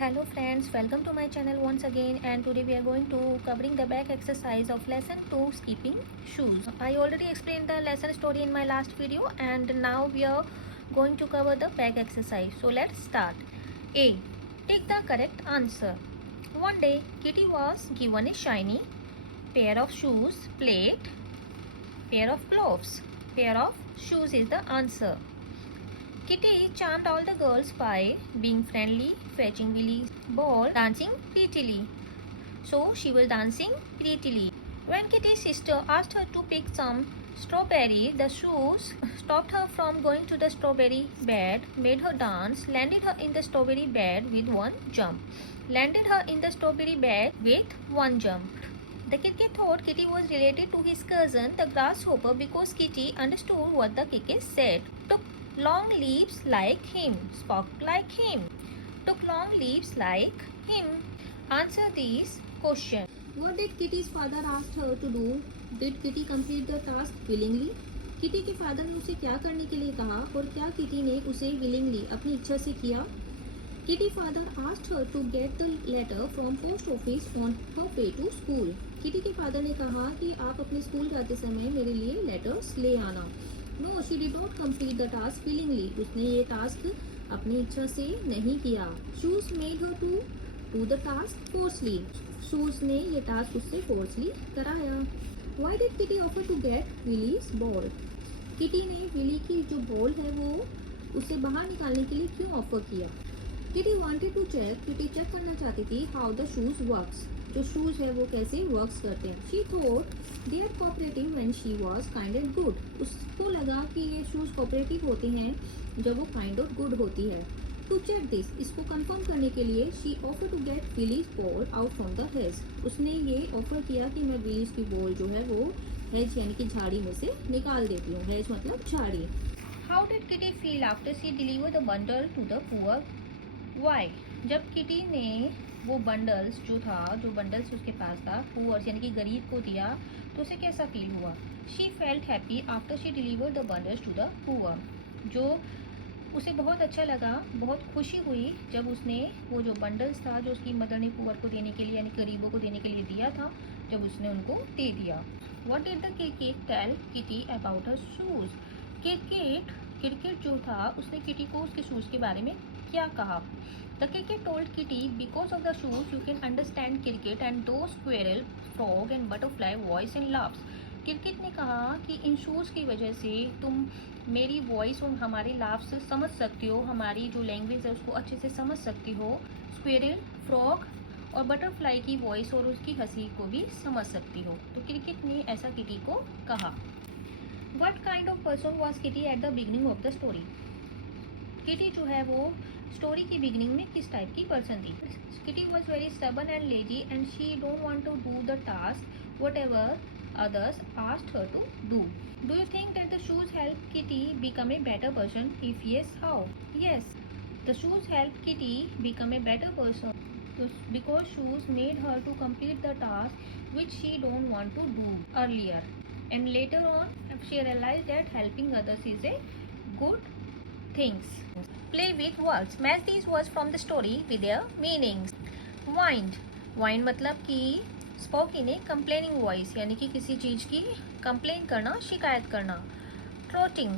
Hello friends, welcome to my channel once again, and today we are going to covering the back exercise of lesson 2 skipping shoes. I already explained the lesson story in my last video and now we are going to cover the back exercise. So let's start. A. Take the correct answer. One day Kitty was given a shiny pair of shoes, plate, pair of gloves. Pair of shoes is the answer. Kitty charmed all the girls by being friendly, fetching Willy's ball, dancing prettily. So she was dancing prettily. When Kitty's sister asked her to pick some strawberry, the shoes stopped her from going to the strawberry bed, made her dance, landed her in the strawberry bed with one jump. Landed her in the strawberry bed with one jump. The Cricket thought Kitty was related to his cousin, the grasshopper, because Kitty understood what the Cricket said. Took long leaps like him, spoke like him, took long leaps like him. Answer these questions. What did Kitty's father ask her to do? Did Kitty complete the task willingly? Kitty के father ने उसे क्या करने के लिए कहा और क्या किटी ने उसे willingly अपनी इच्छा से किया? Kitty father asked her to get the letter from post office on her way to school. Kitty के फादर ने कहा कि आप अपने स्कूल जाते समय मेरे लिए लेटर्स ले आना. No, she did not complete the task willingly. उसने ये टास्क अपनी इच्छा से नहीं किया. Shoes made her to do the task forcefully. Shoes ने ये टास्क उससे forcefully कराया. Why did Kitty offer to get Willy's ball? Kitty ने विली की जो बॉल है वो उसे बाहर निकालने के लिए क्यों ऑफर किया? Kitty wanted to check. Kitty check करना चाहती थी how the shoes works. जो शूज है वो कैसे वर्क्स करते हैं. She thought they are cooperative when she was kind and good. उसको लगा कि ये शूज कोऑपरेटिव होते हैं जब वो काइंड और गुड होती है. To check this, इसको कंफर्म करने के लिए she offered to get Willy's ball out from the hedge. उसने ये ऑफर किया कि मैं विलीज की बॉल जो है वो hedge यानी कि झाड़ी में से निकाल देती हूँ. hedge मतलब झाड़ी. How did Kitty feel after she delivered the bundle to the poor? Why? जब किटी ने वो बंडल्स जो बंडल्स उसके पास था पुअर्स यानी कि गरीब को दिया तो उसे कैसा फील हुआ? She felt happy after she delivered the bundles to the poor. जो उसे बहुत अच्छा लगा, बहुत खुशी हुई जब उसने वो जो बंडल्स था जो उसकी मदर ने पुअर को देने के लिए यानी गरीबों को देने के लिए दिया था, जब उसने उनको दे दिया. What did the cricket tell Kitty about her shoes? Cricket जो था उसने किटी को उसके शूज के बारे में क्या कहा? The cricket told Kitty, because of the shoes you can understand cricket and those squirrel, frog and butterfly voice and laughs. Cricket ने कहा कि इन शूज़ की वजह से तुम मेरी वॉइस और हमारे लाफ्स समझ सकती हो, हमारी जो लैंग्वेज है उसको अच्छे से समझ सकती हो. स्क्वेरल, फ्रॉग और बटरफ्लाई की वॉइस और उसकी हंसी को भी समझ सकती हो. तो क्रिकेट ने ऐसा किटी को कहा. What kind of person was Kitty at the beginning of the story? Kitty जो है वो स्टोरी की बिगनिंग में किस टाइप की पर्सन थी? Kitty was very stubborn and lazy and she don't want to do the task whatever others asked her to do. Do you think that the shoes help Kitty become a better person? If yes, how? Yes, the shoes helped Kitty become a better person because shoes made her to complete the task which she don't want to do earlier, and later on she realized that helping others is a good things. Play with words. Match these words from the story with their meanings. Wind. Wind मतलब कि spoke in a complaining voice यानी कि किसी चीज़ की complain करना, शिकायत करना. Trotting.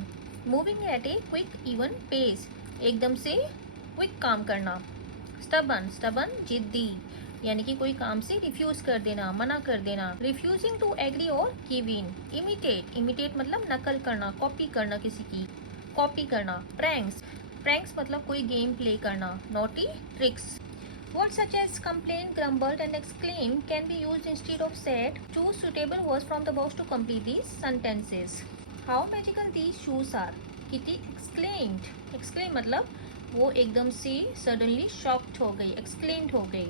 Moving at a quick even pace. एकदम से क्विक काम करना. Stubborn जिद्दी यानी कि कोई काम से रिफ्यूज कर देना, मना कर देना. Refusing to agree और give in. Imitate मतलब नकल करना, कॉपी करना, किसी की कॉपी करना. Pranks मतलब कोई गेम प्ले करना. Naughty tricks. Words such as complain, grumbled and exclaim can be used instead of said. Choose suitable words from the box to complete these sentences. How magical these shoes are. Kitty exclaimed. Exclaim मतलब वो एकदम से suddenly shocked हो गई, exclaimed हो गई.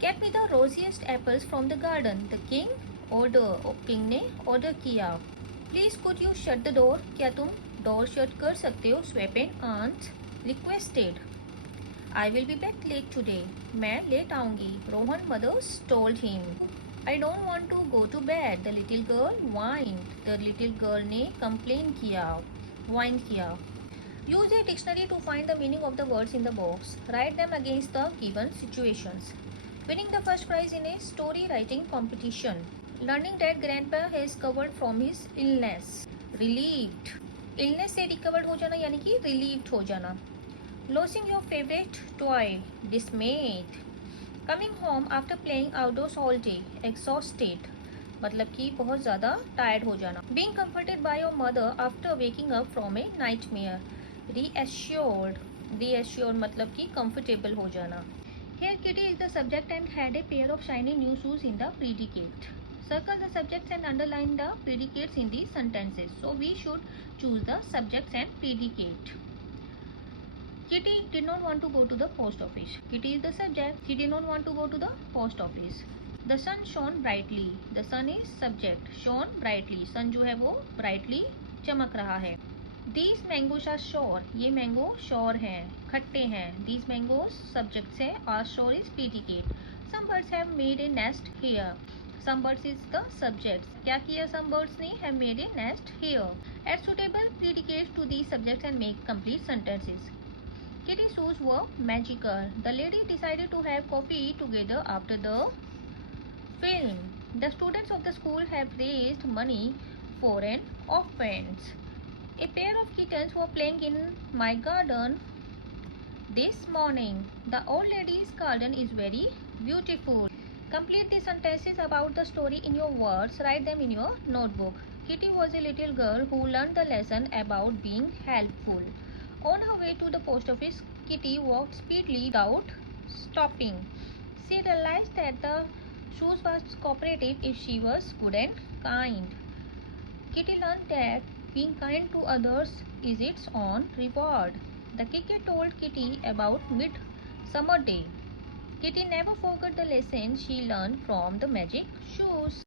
Get me the rosiest apples from the garden. The king order. King ने order किया. Please could you shut the door? क्या तुम डोर शट कर सकते हो? Sweeping aunt requested. I will be back late today. मैं लेट आऊँगी. Rohan mother told him. I don't want to go to bed. The little girl whined. The little girl ने complain किया, whine किया. Use a dictionary to find the meaning of the words in the box. Write them against the given situations. Winning the first prize in a story writing competition. Learning that grandpa has recovered from his illness. Relieved. Illness से recovered हो जाना यानी कि relieved हो जाना. Losing your favorite toy. Dismayed. Coming home after playing outdoors all day. Exhausted. मतलब कि बहुत ज़्यादा टायर्ड हो जाना. Being comforted by your mother after waking up from a nightmare. Reassured. Reassured मतलब कि comfortable हो जाना. Here Kitty is the subject and had a pair of shiny new shoes in the predicate. Circle the subjects and underline the predicates in the sentences. So we should choose the subjects and predicate. Kitty did not want to go to the post office. Kitty is the subject. She did not want to go to the post office. The sun shone brightly. The sun is subject. Shone brightly. Sun जो है वो brightly चमक रहा है. These mangoes are sour. ये mango sour हैं, खट्टे हैं. These mangoes subjects है और sour is predicate. Some birds have made a nest here. Some birds is the subjects. क्या किया some birds ने? Have made a nest here. Add suitable predicates to these subjects and make complete sentences. Kitty's shoes were magical. The lady decided to have coffee together after the film. The students of the school have raised money for an orphanage. A pair of kittens were playing in my garden this morning. The old lady's garden is very beautiful. Complete the sentences about the story in your words. Write them in your notebook. Kitty was a little girl who learned the lesson about being helpful. On her way to the post office, Kitty walked speedily without stopping. She realized that the shoes was cooperative if she was good and kind. Kitty learned that being kind to others is its own reward. The cricket told Kitty about Midsummer Day. Kitty never forgot the lesson she learned from the magic shoes.